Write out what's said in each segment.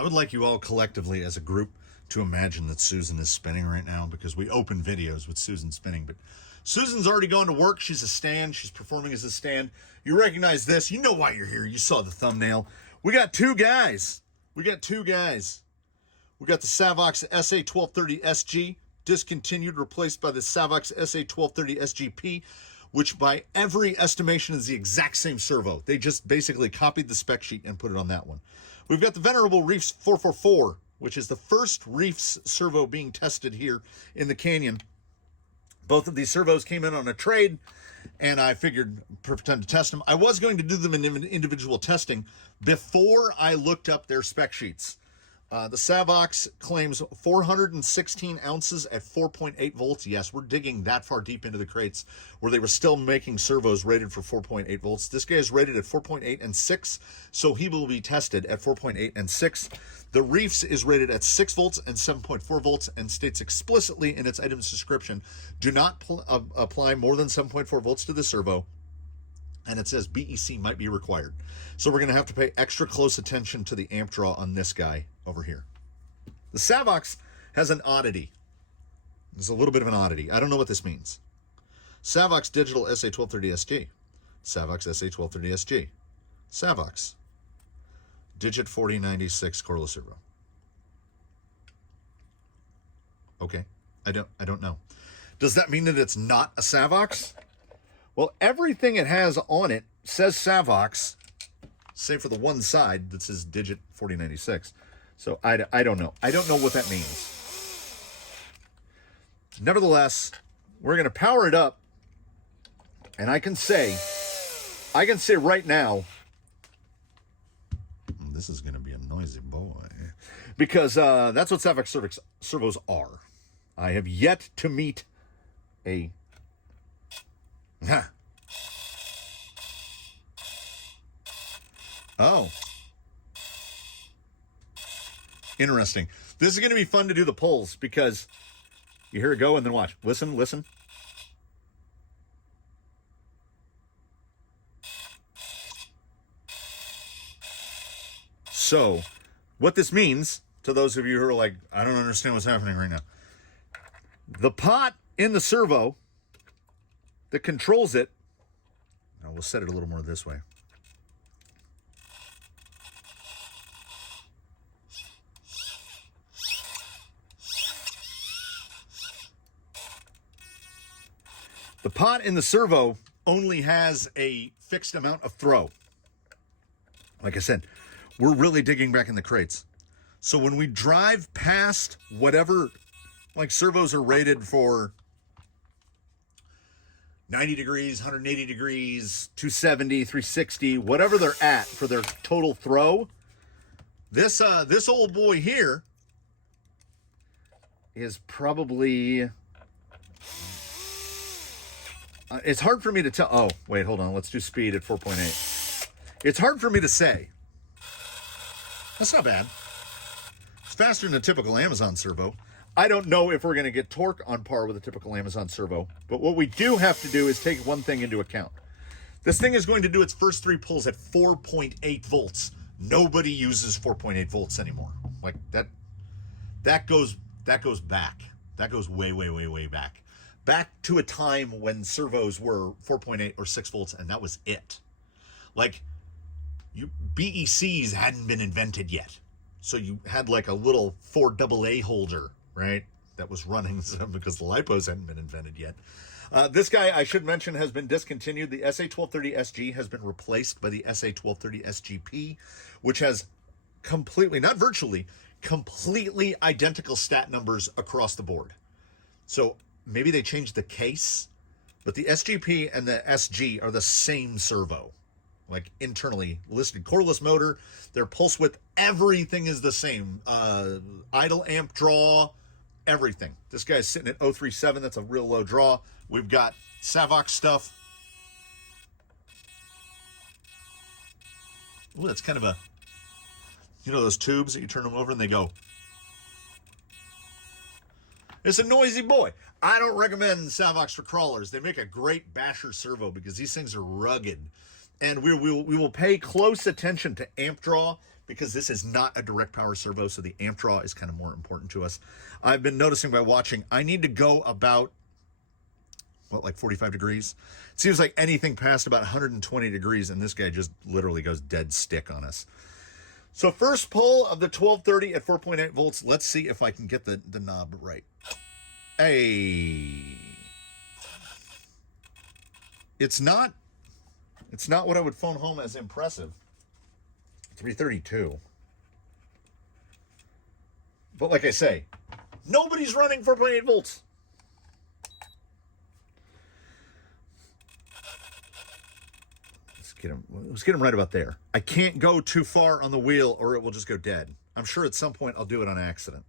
I would like you all collectively as a group to imagine that Susan is spinning right now, because we open videos with Susan spinning, but Susan's already gone to work. She's a stand. She's performing as a stand. You recognize this. You know why you're here. You saw the thumbnail. We got two guys. We got the Savox SA1230SG, discontinued, replaced by the Savox SA1230SGP, which by every estimation is the exact same servo. They just basically copied the spec sheet and put it on that one. We've got the venerable Reefs 444, which is the first Reefs servo being tested here in the canyon. Both of these servos came in on a trade, and I figured perfect time to test them. I was going to do them in individual testing before I looked up their spec sheets. The Savox claims 416 ounces at 4.8 volts. Yes, we're digging that far deep into the crates where they were still making servos rated for 4.8 volts. This guy is rated at 4.8 and 6, so he will be tested at 4.8 and 6. The Reefs is rated at 6 volts and 7.4 volts and states explicitly in its item's description, do not apply more than 7.4 volts to the servo. And it says BEC might be required. So we're going to have to pay extra close attention to the amp draw on this guy over here. The Savox has an oddity. There's a little bit of an oddity. I don't know what this means. Savox Digital SA1230SG. Savox SA1230SG. Savox Digit 4096 cordless servo. Okay. I don't know. Does that mean that it's not a Savox? Well, everything it has on it says Savox, save for the one side that says Digit 4096. So I don't know. I don't know what that means. Nevertheless, we're going to power it up, and I can say right now, this is going to be a noisy boy, because that's what Savox servos are. I have yet to meet a Oh. Interesting. This is going to be fun to do the pulls, because you hear it go and then watch. Listen. So, what this means, to those of you who are like, I don't understand what's happening right now. The pot in the servo that controls it, now we'll set it a little more this way. The pot in the servo only has a fixed amount of throw. Like I said, we're really digging back in the crates. So when we drive past whatever, like servos are rated for 90 degrees, 180 degrees, 270, 360, whatever they're at for their total throw, this old boy here is probably... it's hard for me to tell. Oh, wait, hold on. Let's do speed at 4.8. It's hard for me to say. That's not bad. It's faster than a typical Amazon servo. I don't know if we're going to get torque on par with a typical Amazon servo, but what we do have to do is take one thing into account. This thing is going to do its first 3 pulls at 4.8 volts. Nobody uses 4.8 volts anymore. Like that goes back. That goes way back. Back to a time when servos were 4.8 or 6 volts, and that was it. Like, BECs hadn't been invented yet. So you had like a little 4AA holder, right? That was running because the lipos hadn't been invented yet. This guy, I should mention, has been discontinued. The SA1230SG has been replaced by the SA1230SGP, which has completely, not virtually, completely identical stat numbers across the board. So maybe they changed the case, but the SGP and the SG are the same servo. Like internally listed cordless motor, their pulse width, everything is the same. Idle amp draw, everything. This guy's sitting at 037. That's a real low draw. We've got Savox stuff. Ooh, that's kind of a, you know, those tubes that you turn them over and they go. It's a noisy boy. I don't recommend Savox for crawlers. They make a great basher servo because these things are rugged. And we will pay close attention to amp draw, because this is not a direct power servo, so the amp draw is kind of more important to us. I've been noticing by watching, I need to go about, what, like 45 degrees? It seems like anything past about 120 degrees, and this guy just literally goes dead stick on us. So first pull of the 1230 at 4.8 volts. Let's see if I can get the knob right. Hey. It's not what I would phone home as impressive. 332. But like I say, nobody's running 4.8 volts. Let's get him right about there. I can't go too far on the wheel or it will just go dead. I'm sure at some point I'll do it on accident.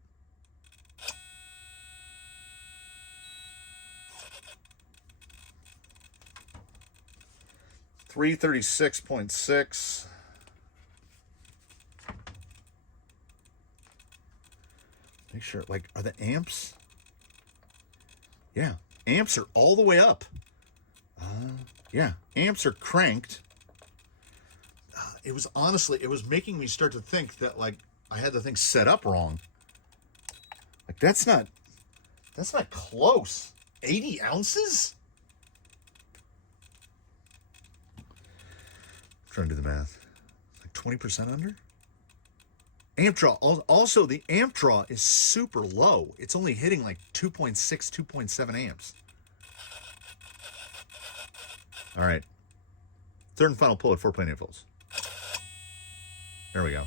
$336.6. Make sure, like, are the amps? Yeah, amps are all the way up. Yeah, amps are cranked. It was honestly, it was making me start to think that, like, I had the thing set up wrong. Like, that's not close. 80 ounces? I'm trying to do the math. Like 20% under? Amp draw. Also, the amp draw is super low. It's only hitting like 2.6, 2.7 amps. All right. Third and final pull at 4.8 volts. There we go.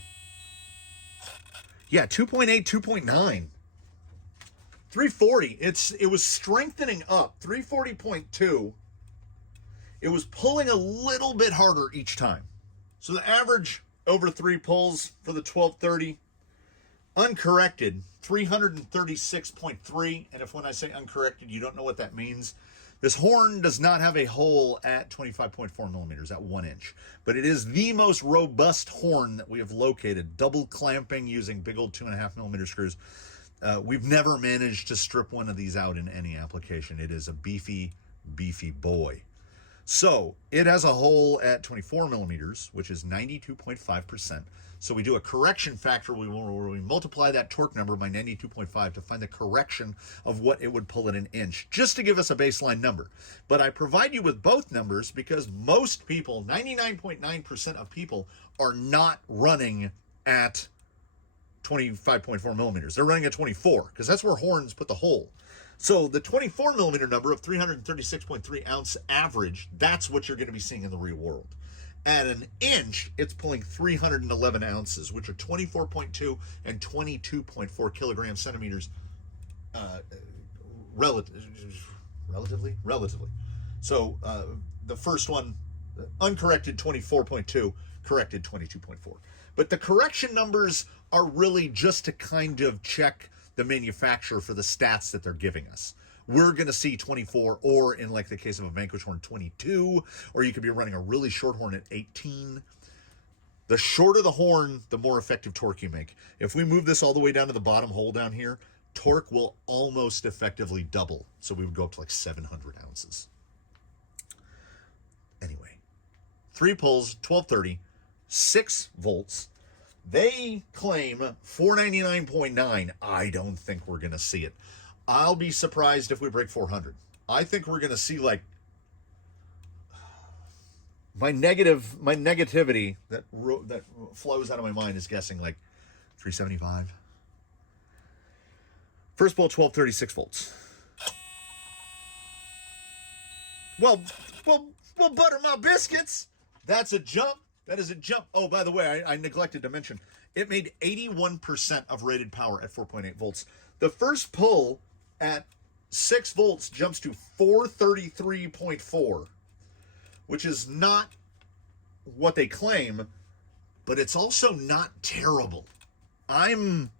Yeah, 2.8, 2.9. 340. It was strengthening up. 340.2. It was pulling a little bit harder each time. So the average over 3 pulls for the 1230, uncorrected, 336.3. And if when I say uncorrected, you don't know what that means, this horn does not have a hole at 25.4 millimeters, at 1 inch. But it is the most robust horn that we have located, double clamping using big old 2.5 millimeter screws. We've never managed to strip one of these out in any application. It is a beefy, beefy boy. So it has a hole at 24 millimeters, which is 92.5%. So we do a correction factor. We multiply that torque number by 92.5 to find the correction of what it would pull at an inch, just to give us a baseline number. But I provide you with both numbers because most people, 99.9% of people, are not running at 25.4 millimeters. They're running at 24 because that's where horns put the hole. So the 24 millimeter number of 336.3 ounce average, that's what you're going to be seeing in the real world. At an inch, it's pulling 311 ounces, which are 24.2 and 22.4 kilogram centimeters relatively. So the first one, uncorrected 24.2, corrected 22.4. But the correction numbers are really just to kind of check the manufacturer for the stats that they're giving us. We're going to see 24, or in like the case of a Vanquish horn, 22, or you could be running a really short horn at 18. The shorter the horn, the more effective torque you make. If we move this all the way down to the bottom hole down here, torque will almost effectively double. So we would go up to like 700 ounces. Anyway, 3 pulls, 1230, 6 volts. They claim 499.9. I don't think we're going to see it. I'll be surprised if we break 400. I think we're going to see, like, my negativity that flows out of my mind is guessing like 375. First pull, 1236 volts. Well, butter my biscuits. That's a jump. That is a jump. Oh, by the way, I neglected to mention, it made 81% of rated power at 4.8 volts. The first pull at 6 volts jumps to 433.4, which is not what they claim, but it's also not terrible. I'm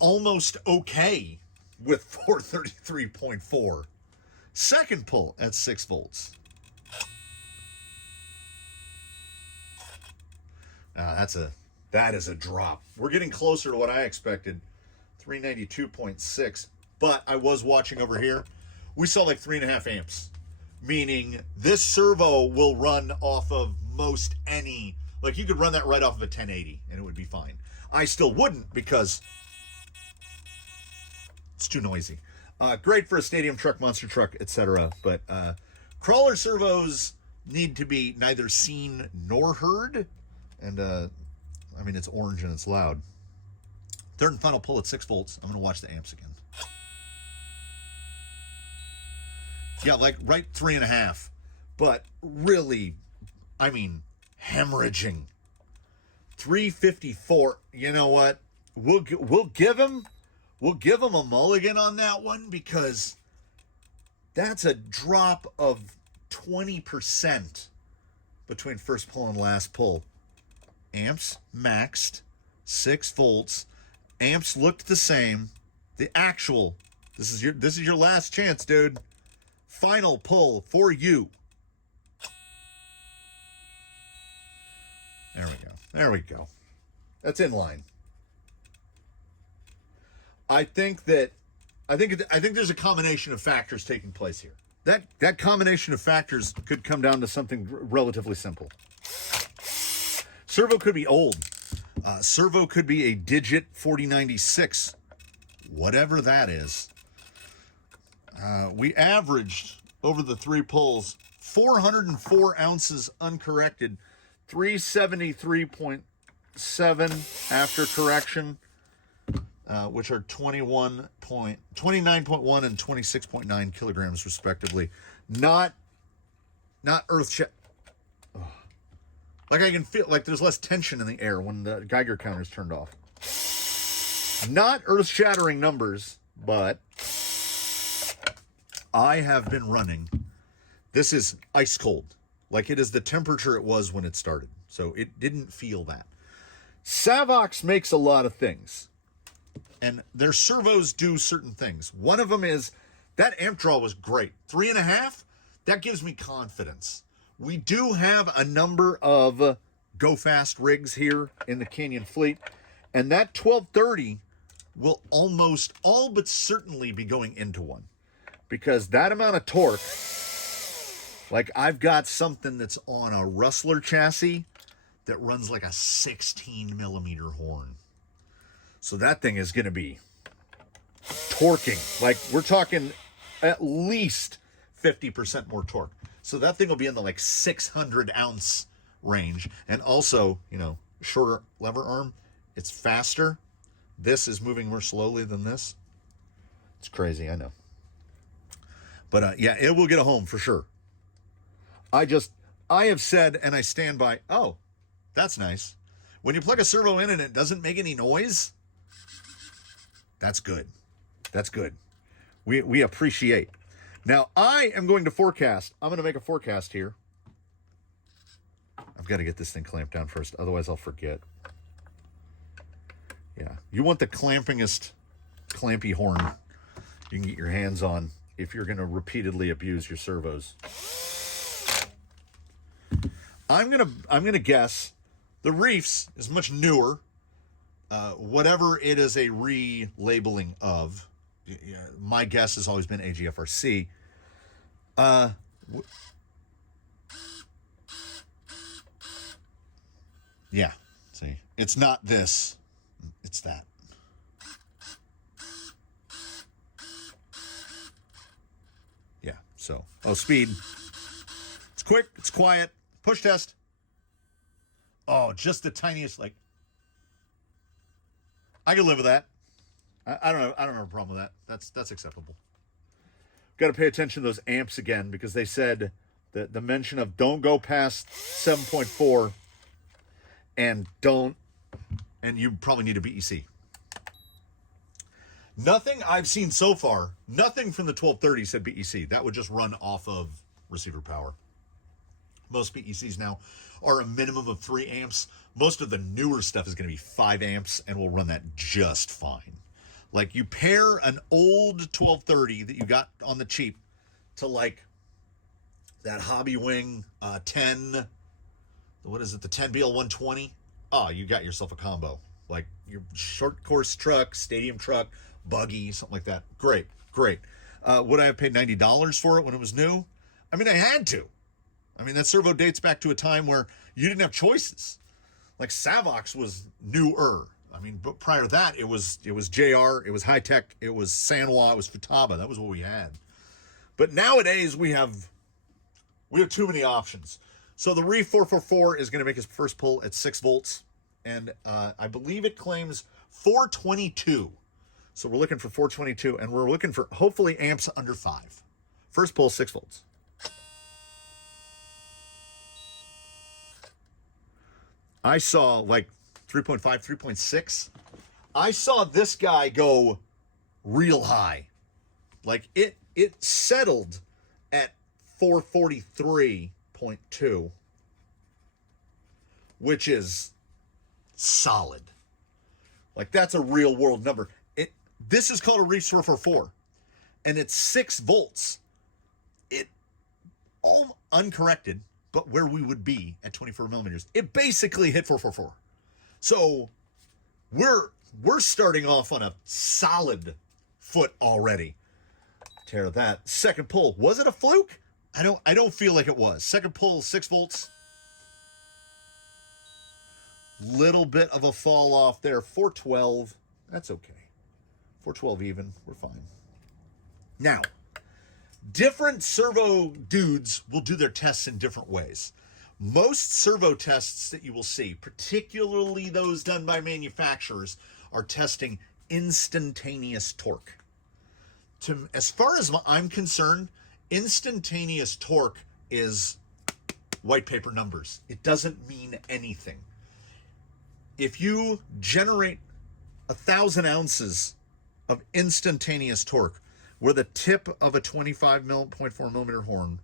almost okay with 433.4. Second pull at 6 volts. That is a drop. We're getting closer to what I expected. 392.6. But I was watching over here. We saw like 3.5 amps. Meaning this servo will run off of most any Like, you could run that right off of a 1080 and it would be fine. I still wouldn't because it's too noisy. Great for a stadium truck, monster truck, etc. But crawler servos need to be neither seen nor heard. And, I mean, it's orange and it's loud. Third and final pull at 6 volts. I'm going to watch the amps again. Yeah, like right 3.5. But really, I mean, hemorrhaging. 354. You know what? We'll give him a mulligan on that one because that's a drop of 20% between first pull and last pull. Amps maxed, 6 volts. Amps looked the same. The actual, this is your last chance, dude. Final pull for you. There we go. There we go. That's in line. I think there's a combination of factors taking place here. That combination of factors could come down to something relatively simple. Servo could be old. Servo could be a digit 4096, whatever that is. We averaged over the 3 pulls 404 ounces uncorrected, 373.7 after correction, which are 29.1 and 26.9 kilograms respectively. Not earth like I can feel like there's less tension in the air when the Geiger counter is turned off. Not earth-shattering numbers, but I have been running. This is ice cold. Like it is the temperature it was when it started. So it didn't feel that. Savox makes a lot of things. And their servos do certain things. One of them is that amp draw was great. 3.5, that gives me confidence. We do have a number of go fast rigs here in the Canyon fleet. And that 1230 will almost all but certainly be going into one. Because that amount of torque, like I've got something that's on a Rustler chassis that runs like a 16 millimeter horn. So that thing is going to be torquing. Like we're talking at least 50% more torque. So that thing will be in the like 600 ounce range. And also, you know, shorter lever arm. It's faster. This is moving more slowly than this. It's crazy, I know. But yeah, it will get a home for sure. I have said, and I stand by, oh, that's nice. When you plug a servo in and it doesn't make any noise, that's good. That's good. We appreciate. Now, I am going to forecast. I'm going to make a forecast here. I've got to get this thing clamped down first. Otherwise, I'll forget. Yeah. You want the clampingest clampy horn you can get your hands on if you're going to repeatedly abuse your servos. I'm going to guess the Reefs is much newer. Whatever it is a relabeling of, my guess has always been AGFRC. Yeah, see, it's not this, it's that. Yeah, so, speed. It's quick, it's quiet. Push test. Oh, just the tiniest, like, I can live with that. I don't have a problem with that. That's acceptable. Got to pay attention to those amps again because they said that the mention of don't go past 7.4 and you probably need a BEC. Nothing I've seen so far, nothing from the 1230 said BEC. That would just run off of receiver power. Most BECs now are a minimum of 3 amps. Most of the newer stuff is going to be 5 amps and will run that just fine. Like you pair an old 1230 that you got on the cheap to like that Hobby Wing 10, what is it, the 10BL120? Oh, you got yourself a combo. Like your short course truck, stadium truck, buggy, something like that. Great, great. Would I have paid $90 for it when it was new? I mean, I had to. I mean, that servo dates back to a time where you didn't have choices. Like Savox was newer. I mean, but prior to that, it was JR, it was High Tech, it was Sanwa, it was Futaba. That was what we had. But nowadays we have too many options. So the Reef 444 is going to make its first pull at 6 volts, and I believe it claims 422. So we're looking for 422, and we're looking for hopefully amps under 5. First pull, 6 volts. I saw like 3.5, 3.6. I saw this guy go real high. Like it settled at 443.2, which is solid. Like that's a real world number. This is called a Reefs 444, and it's 6 volts. It all uncorrected, but where we would be at 24 millimeters, it basically hit 444. So we're starting off on a solid foot already. Tear that. Second pull, was it a fluke? I don't feel like it was. Second pull, 6 volts. Little bit of a fall off there. 412. That's okay. 412 even. We're fine. Now, different servo dudes will do their tests in different ways. Most servo tests that you will see, particularly those done by manufacturers, are testing instantaneous torque. As far as I'm concerned, instantaneous torque is white paper numbers. It doesn't mean anything. If you generate 1,000 ounces of instantaneous torque, where the tip of a 25.4 millimeter horn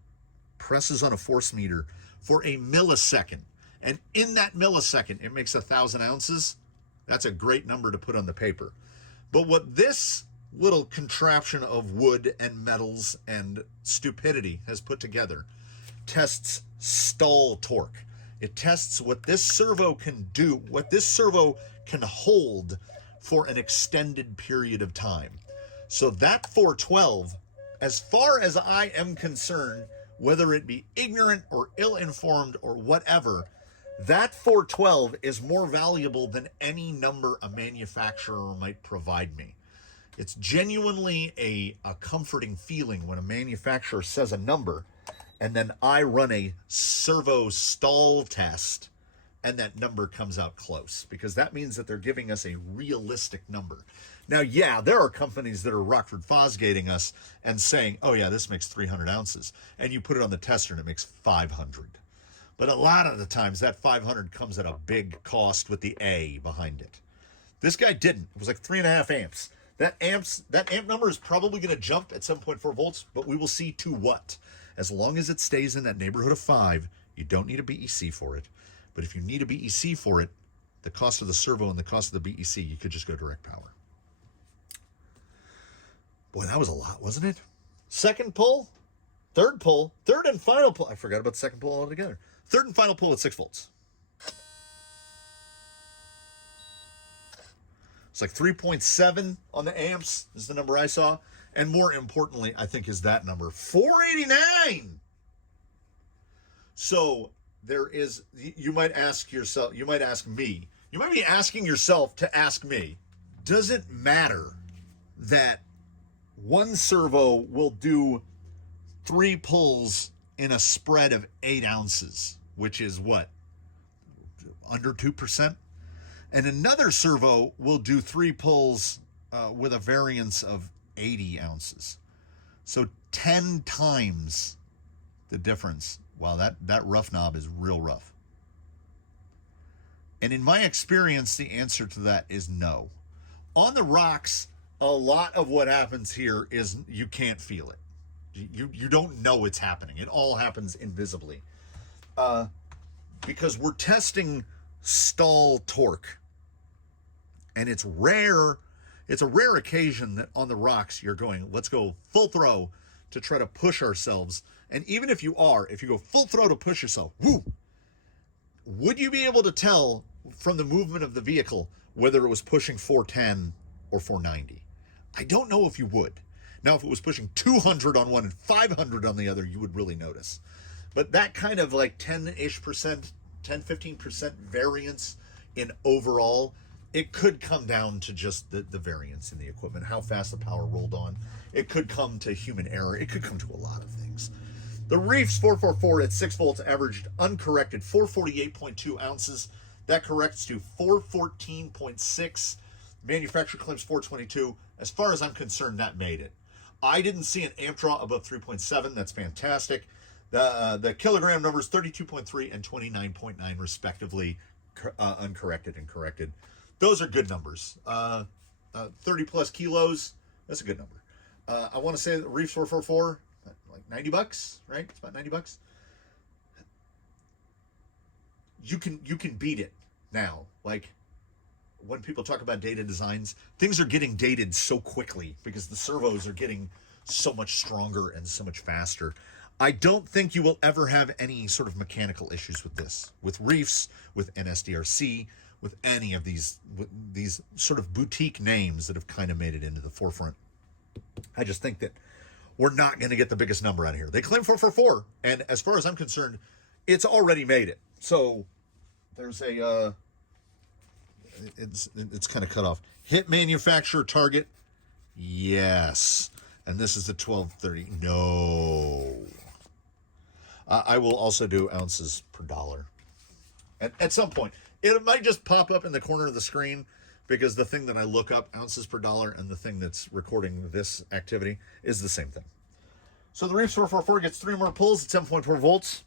presses on a force meter for a millisecond, and in that millisecond it makes 1,000 ounces, that's a great number to put on the paper. But what this little contraption of wood and metals and stupidity has put together tests stall torque. It tests what this servo can do, what this servo can hold for an extended period of time. So that 412, as far as I am concerned, whether it be ignorant or ill-informed or whatever, that 412 is more valuable than any number a manufacturer might provide me. It's genuinely a comforting feeling when a manufacturer says a number and then I run a servo stall test and that number comes out close, because that means that they're giving us a realistic number. Now, yeah, there are companies that are Rockford Fosgating us and saying, oh yeah, this makes 300 ounces. And you put it on the tester and it makes 500. But a lot of the times that 500 comes at a big cost with the A behind it. This guy didn't. It was like 3.5 amps. That amp number is probably going to jump at 7.4 volts, but we will see to what. As long as it stays in that neighborhood of 5, you don't need a BEC for it. But if you need a BEC for it, the cost of the servo and the cost of the BEC, you could just go direct power. Boy, that was a lot, wasn't it? Second pull, third and final pull. I forgot about the second pull altogether. Third and final pull at 6 volts. It's like 3.7 on the amps is the number I saw. And more importantly, I think, is that number, 489. So there is, you might ask yourself, you might ask me, you might be asking yourself to ask me, does it matter that one servo will do 3 pulls in a spread of 8 ounces, which is what, under 2%? And another servo will do 3 pulls with a variance of 80 ounces. So 10 times the difference. Wow, that rough knob is real rough. And in my experience, the answer to that is no. On the rocks, a lot of what happens here is you can't feel it. You don't know it's happening. It all happens invisibly. Because we're testing stall torque. And it's rare. It's a rare occasion that on the rocks you're going, let's go full throw to try to push ourselves. And even if you go full throw to push yourself, whoo, would you be able to tell from the movement of the vehicle whether it was pushing 410 or 490? I don't know if you would. Now, if it was pushing 200 on one and 500 on the other, you would really notice. But that kind of like 10-ish%, 10-15% variance in overall, it could come down to just the variance in the equipment, how fast the power rolled on. It could come to human error. It could come to a lot of things. The Reefs 444 at 6 volts averaged uncorrected 448.2 ounces. That corrects to 414.6. Manufacturer claims 422. As far as I'm concerned, that made it. I didn't see an amp draw above 3.7. That's fantastic. The kilogram numbers 32.3 and 29.9 respectively, uncorrected and corrected. Those are good numbers. 30 plus kilos, that's a good number. I want to say that Reefs 444, like $90, right? It's about $90. You can beat it now. Like, when people talk about dated designs, things are getting dated so quickly because the servos are getting so much stronger and so much faster. I don't think you will ever have any sort of mechanical issues with this, with Reefs, with NSDRC, with any of these sort of boutique names that have kind of made it into the forefront. I just think that we're not going to get the biggest number out of here. They claim 444, and as far as I'm concerned, it's already made it. So there's a it's kind of cut off. Hit manufacturer target, yes, and this is the 1230. No, I will also do ounces per dollar, and at some point it might just pop up in the corner of the screen, because the thing that I look up, ounces per dollar, and the thing that's recording this activity is the same thing. So the Reefs 444 gets 3 more pulls at 7.4 volts.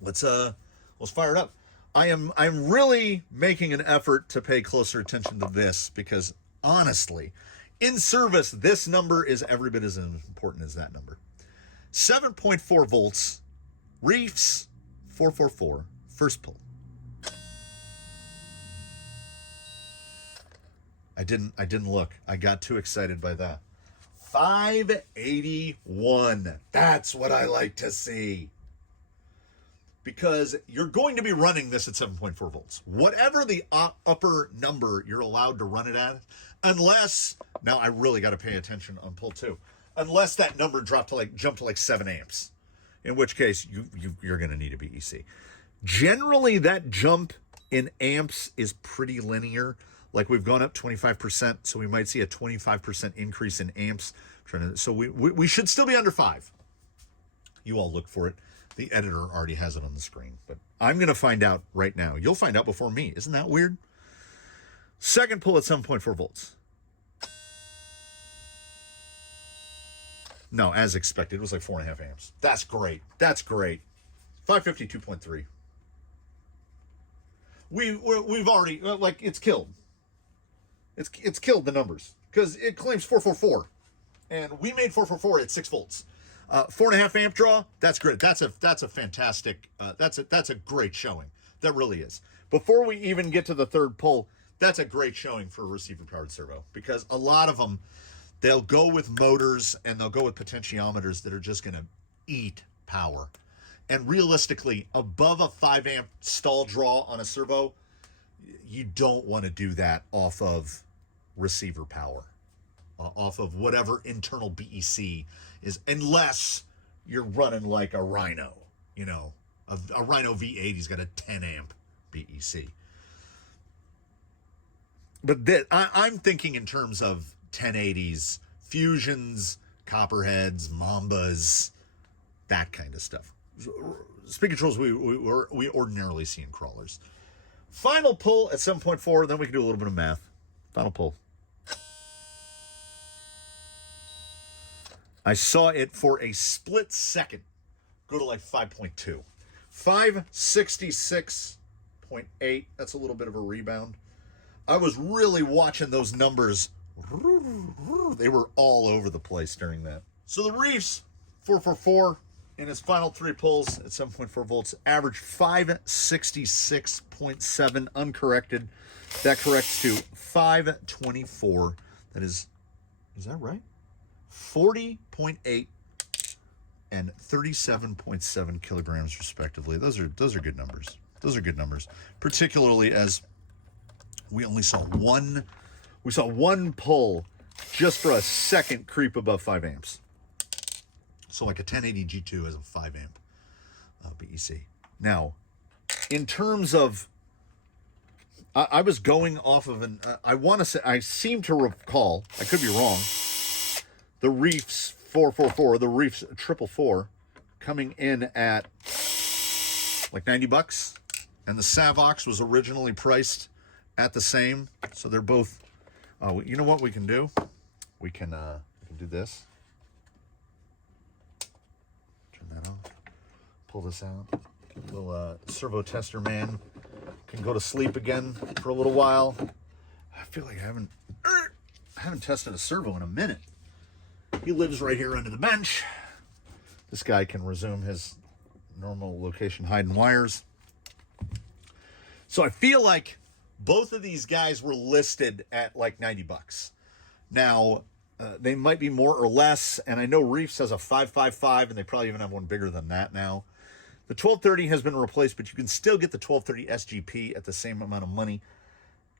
Let's fire it up. I'm really making an effort to pay closer attention to this, because honestly, in service, this number is every bit as important as that number. 7.4 volts, Reefs 444, first pull. I didn't look. I got too excited by that. 581. That's what I like to see. Because you're going to be running this at 7.4 volts. Whatever the upper number you're allowed to run it at, unless, now I really got to pay attention on pull 2, unless that number jumped to like 7 amps, in which case you're going to need a BEC. Generally, that jump in amps is pretty linear. Like, we've gone up 25%, so we might see a 25% increase in amps. So we should still be under 5. You all look for it. The editor already has it on the screen, but I'm going to find out right now. You'll find out before me. Isn't that weird? Second pull at 7.4 volts. No, as expected, it was like 4.5 amps. That's great. That's great. 552.3. We've already, like, it's killed. It's killed the numbers, because it claims 444, and we made 444 at 6 volts. 4.5 amp draw, that's great. That's a fantastic, that's a great showing. That really is. Before we even get to the third pull, that's a great showing for a receiver powered servo, because a lot of them, they'll go with motors and they'll go with potentiometers that are just going to eat power. And realistically, above a 5 amp stall draw on a servo, you don't want to do that off of receiver power, off of whatever internal BEC is, unless you're running like a Rhino. You know, a Rhino V80's got a 10 amp BEC. But I'm thinking in terms of 1080s, Fusions, Copperheads, Mambas, that kind of stuff. Speed controls we ordinarily see in crawlers. Final pull at 7.4, then we can do a little bit of math. Final pull. I saw it for a split second go to like 5.2. 566.8, that's a little bit of a rebound. I was really watching those numbers. They were all over the place during that. So the Reefs 444 in his final 3 pulls at 7.4 volts, average 566.7 uncorrected. That corrects to 524. That is that right? 40.8 and 37.7 kilograms respectively. Those are good numbers. Those are good numbers, particularly as we only saw one pull just for a second creep above 5 amps. So like a 1080 G2 has a 5 amp BEC. Now, in terms of, I was going off of an, I want to say, I seem to recall, I could be wrong, the Reefs 444, the Reefs 444 coming in at like 90 bucks. And the Savox was originally priced at the same. So they're both, you know what we can do? We can do this. Turn that on. Pull this out. Little servo tester man can go to sleep again for a little while. I feel like I haven't tested a servo in a minute. He lives right here under the bench. This guy can resume his normal location hiding wires. So I feel like both of these guys were listed at like 90 bucks. Now, they might be more or less, and I know Reefs has a 555, and they probably even have one bigger than that now. The 1230 has been replaced, but you can still get the 1230 SGP at the same amount of money.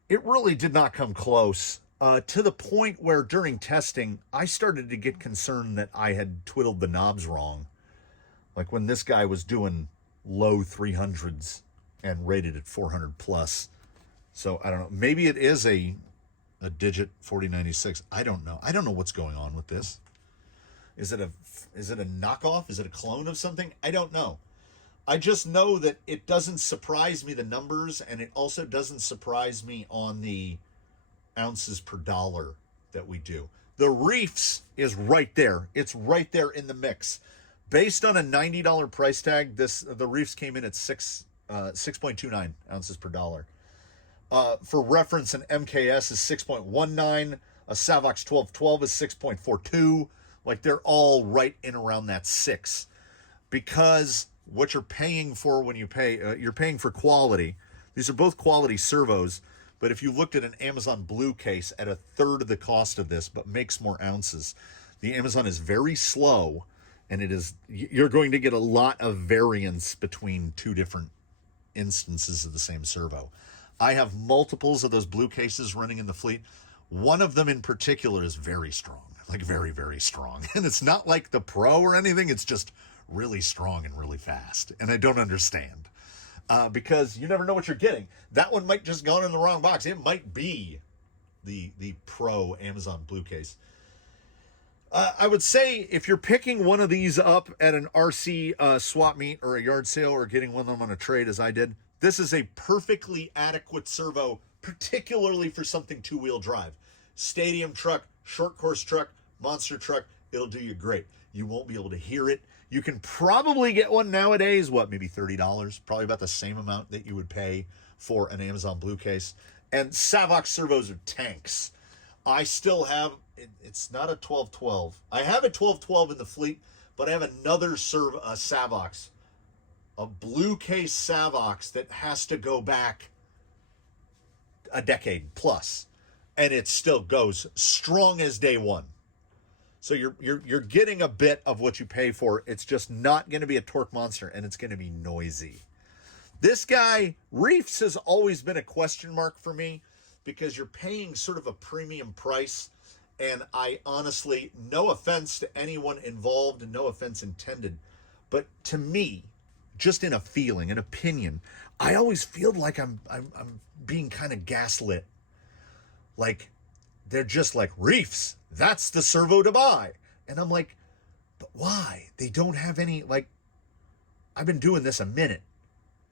It really did not come close, to the point where during testing, I started to get concerned that I had twiddled the knobs wrong. Like when this guy was doing low 300s and rated at 400 plus. So I don't know. Maybe it is a digit 4096. I don't know. I don't know what's going on with this. Is it a knockoff? Is it a clone of something? I don't know. I just know that it doesn't surprise me, the numbers, and it also doesn't surprise me on the ounces per dollar that we do. The Reefs is right there. It's right there in the mix. Based on a $90 price tag, the Reefs came in at 6.29 ounces per dollar. For reference, an MKS is 6.19. A Savox 1212 is 6.42. Like, they're all right in around that 6. Because what you're paying for when you pay, you're paying for quality. These are both quality servos, but if you looked at an Amazon Blue case at a third of the cost of this, but makes more ounces, the Amazon is very slow, and you're going to get a lot of variance between two different instances of the same servo. I have multiples of those blue cases running in the fleet. One of them in particular is very strong, like very, very strong. And it's not like the Pro or anything. It's just really strong and really fast. And I don't understand because you never know what you're getting. That one might just gone in the wrong box. It might be the Pro Amazon Blue case. I would say if you're picking one of these up at an RC swap meet or a yard sale or getting one of them on a trade as I did, this is a perfectly adequate servo, particularly for something two-wheel drive. Stadium truck, short course truck, monster truck, it'll do you great. You won't be able to hear it. You can probably get one nowadays, maybe $30, probably about the same amount that you would pay for an Amazon Blue case. And Savox servos are tanks. I still have, it's not a 1212. I have a 1212 in the fleet, but I have another Savox, a blue case Savox that has to go back a decade plus, and it still goes strong as day one. So you're getting a bit of what you pay for. It's just not going to be a torque monster, and it's going to be noisy. This guy, Reefs, has always been a question mark for me because you're paying sort of a premium price, and I honestly, no offense to anyone involved and no offense intended, but to me, just in a feeling, an opinion, I always feel like I'm being kind of gaslit. Like, they're just like, Reefs, that's the servo to buy. And I'm like, but why? They don't have any, like, I've been doing this a minute,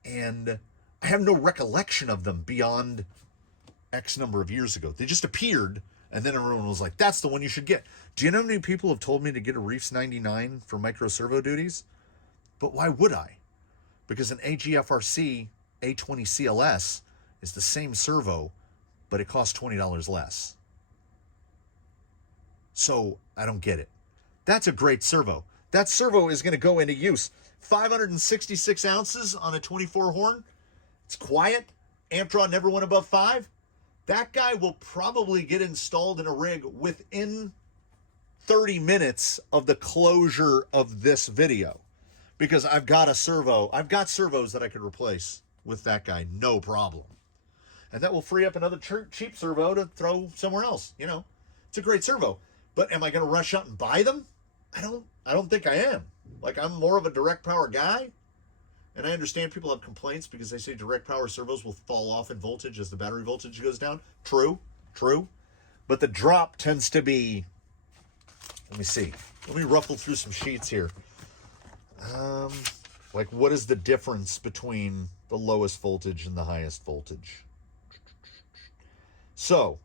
and I have no recollection of them beyond X number of years ago. They just appeared, and then everyone was like, that's the one you should get. Do you know how many people have told me to get a Reefs 99 for micro servo duties? But why would I? Because an AGFRC A20 CLS is the same servo, but it costs $20 less. So I don't get it. That's a great servo. That servo is going to go into use. 566 ounces on a 24 horn. It's quiet. Amp draw never went above 5. That guy will probably get installed in a rig within 30 minutes of the closure of this video. Because I've got a servo. I've got servos that I could replace with that guy. No problem. And that will free up another cheap servo to throw somewhere else. You know, it's a great servo. But am I going to rush out and buy them? I don't think I am. Like, I'm more of a direct power guy. And I understand people have complaints because they say direct power servos will fall off in voltage as the battery voltage goes down. True. But the drop tends to be, let me see. Let me ruffle through some sheets here. Like, what is the difference between the lowest voltage and the highest voltage? So,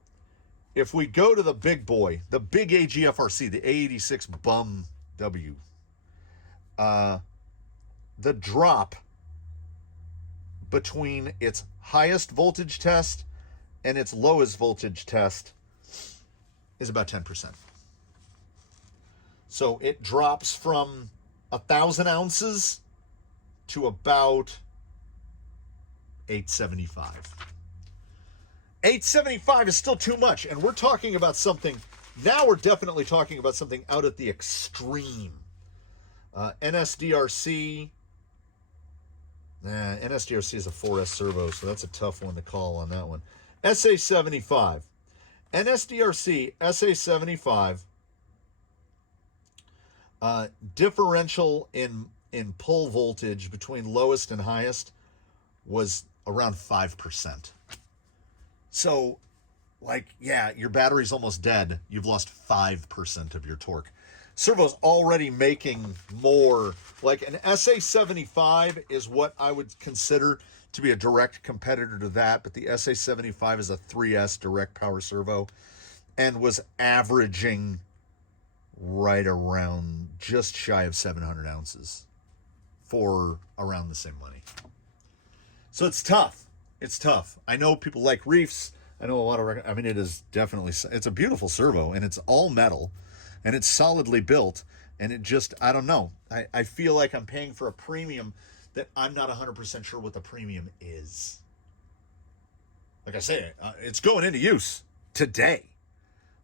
if we go to the big boy, the big AGFRC, the A86 Bum W, the drop between its highest voltage test and its lowest voltage test is about 10%. So it drops from 1,000 ounces to about 875. 875 is still too much, and we're talking about something, now we're definitely talking about something out at the extreme. NSDRC is a 4S servo, so that's a tough one to call on that one. SA75. NSDRC SA75 differential in pull voltage between lowest and highest was around 5%. So, like, yeah, your battery's almost dead. You've lost 5% of your torque. Servo's already making more. Like, an SA75 is what I would consider to be a direct competitor to that, but the SA75 is a 3S direct power servo and was averaging right around just shy of 700 ounces for around the same money. So it's tough. It's tough. I know people like Reefs. I know a lot of, I mean, it is definitely, it's a beautiful servo, and it's all metal, and it's solidly built, and it just, I don't know. I feel like I'm paying for a premium that I'm not 100% sure what the premium is. Like I say, it's going into use today,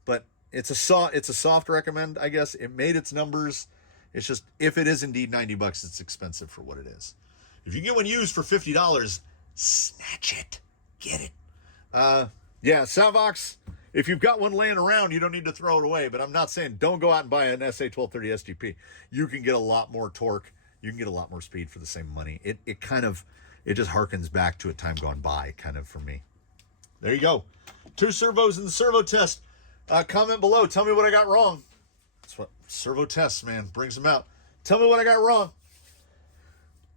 but it's a soft recommend, I guess. It made its numbers. It's just, if it is indeed $90, it's expensive for what it is. If you get one used for $50, snatch it. Get it. Yeah, Savox, if you've got one laying around, you don't need to throw it away, but I'm not saying don't go out and buy an SA1230SGP. You can get a lot more torque. You can get a lot more speed for the same money. It just harkens back to a time gone by, kind of, for me. There you go. 2 servos in the servo test. Comment below. Tell me what I got wrong. That's what servo tests, man, brings them out. Tell me what I got wrong.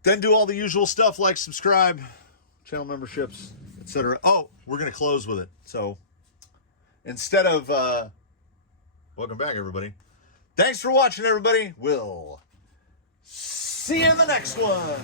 Then do all the usual stuff like subscribe, channel memberships, etc. Oh, we're going to close with it. So instead of, welcome back, everybody. Thanks for watching, everybody. We'll see you in the next one.